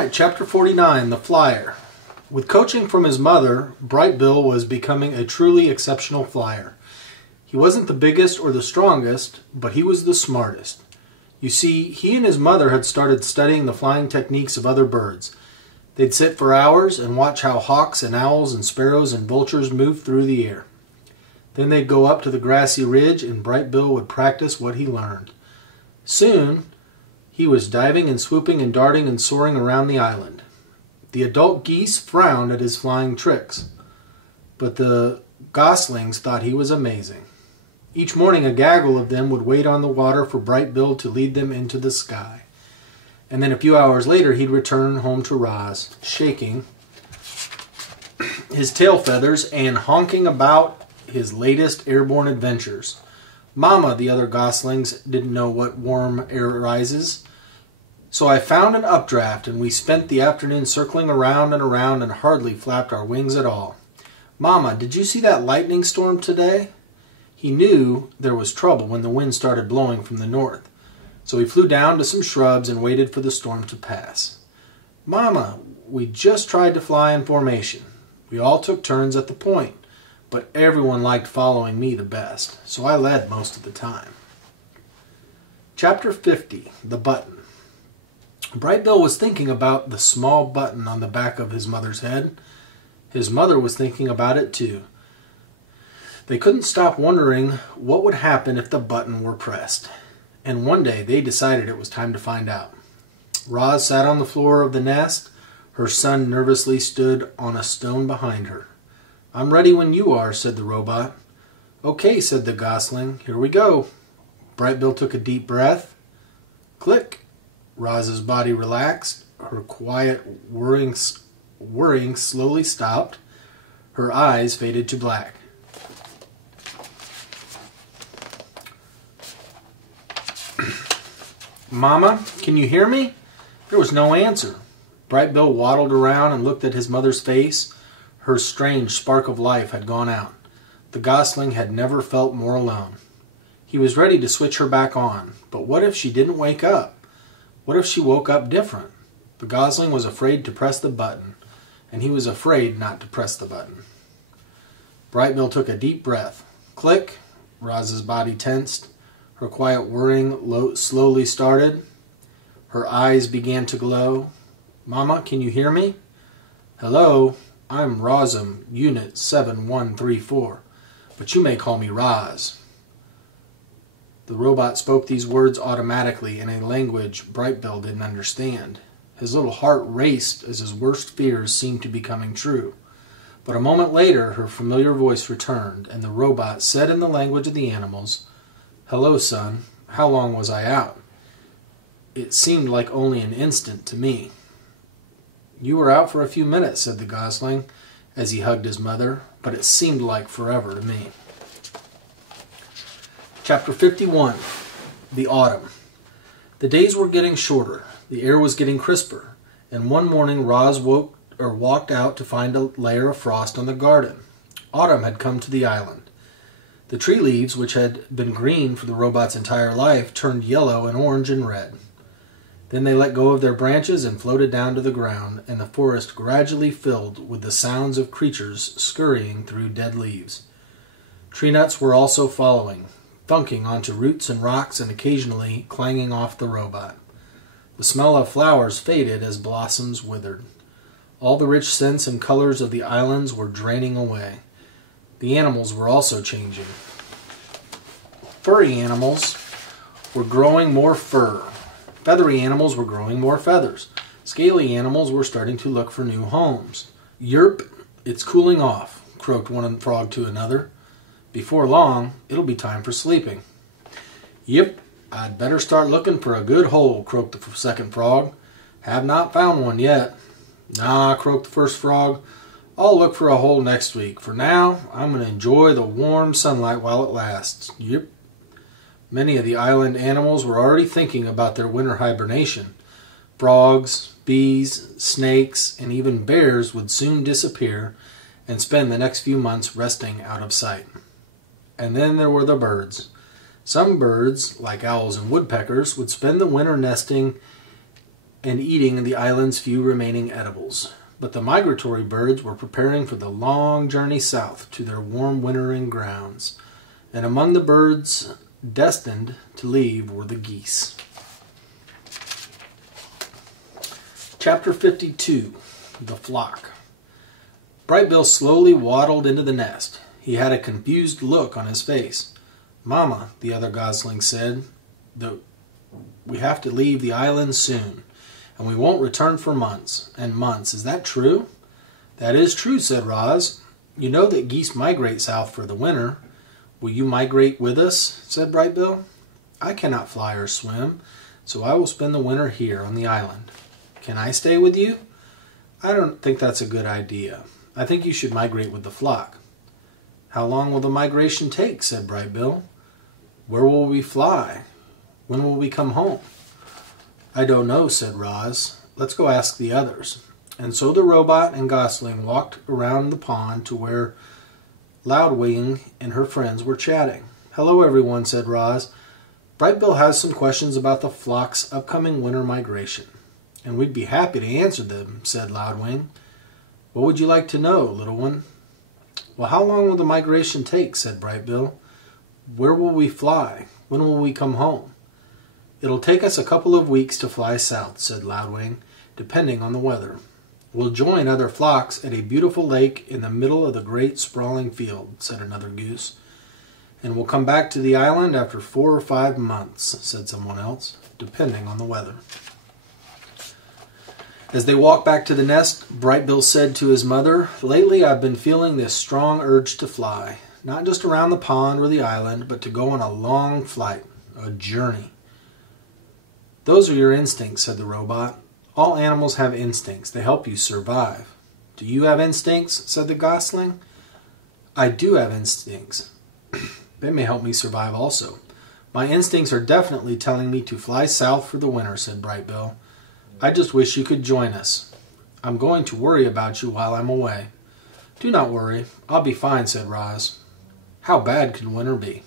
Alright, Chapter 49, The Flyer. With coaching from his mother, Bright Bill was becoming a truly exceptional flyer. He wasn't the biggest or the strongest, but he was the smartest. You see, he and his mother had started studying the flying techniques of other birds. They'd sit for hours and watch how hawks and owls and sparrows and vultures moved through the air. Then they'd go up to the grassy ridge and Bright Bill would practice what he learned. Soon, he was diving and swooping and darting and soaring around the island. The adult geese frowned at his flying tricks, but the goslings thought he was amazing. Each morning a gaggle of them would wait on the water for Bright Bill to lead them into the sky. And then a few hours later he'd return home to Roz, shaking his tail feathers and honking about his latest airborne adventures. Mama, the other goslings, didn't know what warm air rises. So I found an updraft, and we spent the afternoon circling around and hardly flapped our wings at all. Mama, did you see that lightning storm today? He knew there was trouble when the wind started blowing from the north. So he flew down to some shrubs and waited for the storm to pass. Mama, we just tried to fly in formation. We all took turns at the point, but everyone liked following me the best, so I led most of the time. Chapter 50, The Button. Bright Bill was thinking about the small button on the back of his mother's head. His mother was thinking about it too. They couldn't stop wondering what would happen if the button were pressed. And one day they decided it was time to find out. Roz sat on the floor of the nest. Her son nervously stood on a stone behind her. "I'm ready when you are," said the robot. "Okay," said the gosling. "Here we go." Bright Bill took a deep breath. Click. Roz's body relaxed. Her quiet worrying slowly stopped. Her eyes faded to black. "Mama, can you hear me?" There was no answer. Bright Bill waddled around and looked at his mother's face. Her strange spark of life had gone out. The gosling had never felt more alone. He was ready to switch her back on, but what if she didn't wake up? What if she woke up different? The gosling was afraid to press the button, and he was afraid not to press the button. Bright Bill took a deep breath. Click. Roz's body tensed. Her quiet whirring slowly started. Her eyes began to glow. "Mama, can you hear me?" "Hello, I'm Rozum, Unit 7134, but you may call me Roz." The robot spoke these words automatically in a language Bright Bill didn't understand. His little heart raced as his worst fears seemed to be coming true. But a moment later, her familiar voice returned, and the robot said in the language of the animals, "Hello, son. How long was I out?" "It seemed like only an instant to me." "You were out for a few minutes," said the gosling, as he hugged his mother, "but it seemed like forever to me." Chapter 51, The Autumn. The days were getting shorter, the air was getting crisper, and one morning Roz walked out to find a layer of frost on the garden. Autumn had come to the island. The tree leaves, which had been green for the robot's entire life, turned yellow and orange and red. Then they let go of their branches and floated down to the ground, and the forest gradually filled with the sounds of creatures scurrying through dead leaves. Tree nuts were also following, thunking onto roots and rocks and occasionally clanging off the robot. The smell of flowers faded as blossoms withered. All the rich scents and colors of the islands were draining away. The animals were also changing. Furry animals were growing more fur. Feathery animals were growing more feathers. Scaly animals were starting to look for new homes. "Yerp, it's cooling off," croaked one frog to another. "Before long, it'll be time for sleeping." "Yep, I'd better start looking for a good hole," croaked the second frog. "Have not found one yet." "Nah," croaked the first frog. "I'll look for a hole next week. For now, I'm going to enjoy the warm sunlight while it lasts." Yep. Many of the island animals were already thinking about their winter hibernation. Frogs, bees, snakes, and even bears would soon disappear and spend the next few months resting out of sight. And then there were the birds. Some birds, like owls and woodpeckers, would spend the winter nesting and eating the island's few remaining edibles. But the migratory birds were preparing for the long journey south to their warm wintering grounds. And among the birds destined to leave were the geese. Chapter 52. The Flock. Bright Bill slowly waddled into the nest. He had a confused look on his face. "Mama," the other gosling said, "we have to leave the island soon, and we won't return for months and months. Is that true?" "That is true," said Roz. "You know that geese migrate south for the winter. Will you migrate with us?" said Bright Bill. "I cannot fly or swim, so I will spend the winter here on the island." "Can I stay with you?" "I don't think that's a good idea. I think you should migrate with the flock." "How long will the migration take?" said Bright Bill. "Where will we fly? When will we come home?" "I don't know," said Roz. "Let's go ask the others." And so the robot and gosling walked around the pond to where Loudwing and her friends were chatting. "Hello, everyone," said Roz. "Bright Bill has some questions about the flock's upcoming winter migration." "And we'd be happy to answer them," said Loudwing. "What would you like to know, little one?" "Well, how long will the migration take?" said Bright Bill. "Where will we fly? When will we come home?" "It'll take us a couple of weeks to fly south," said Loudwing, "depending on the weather. We'll join other flocks at a beautiful lake in the middle of the great sprawling field," said another goose. "And we'll come back to the island after 4 or 5 months," said someone else, "depending on the weather." As they walked back to the nest, Bright Bill said to his mother, "Lately I've been feeling this strong urge to fly, not just around the pond or the island, but to go on a long flight, a journey." "Those are your instincts," said the robot. "All animals have instincts. They help you survive." "Do you have instincts?" said the gosling. "I do have instincts. They may help me survive also. My instincts are definitely telling me to fly south for the winter," said Bright Bill. "I just wish you could join us. I'm going to worry about you while I'm away." "Do not worry. I'll be fine," said Roz. "How bad can winter be?"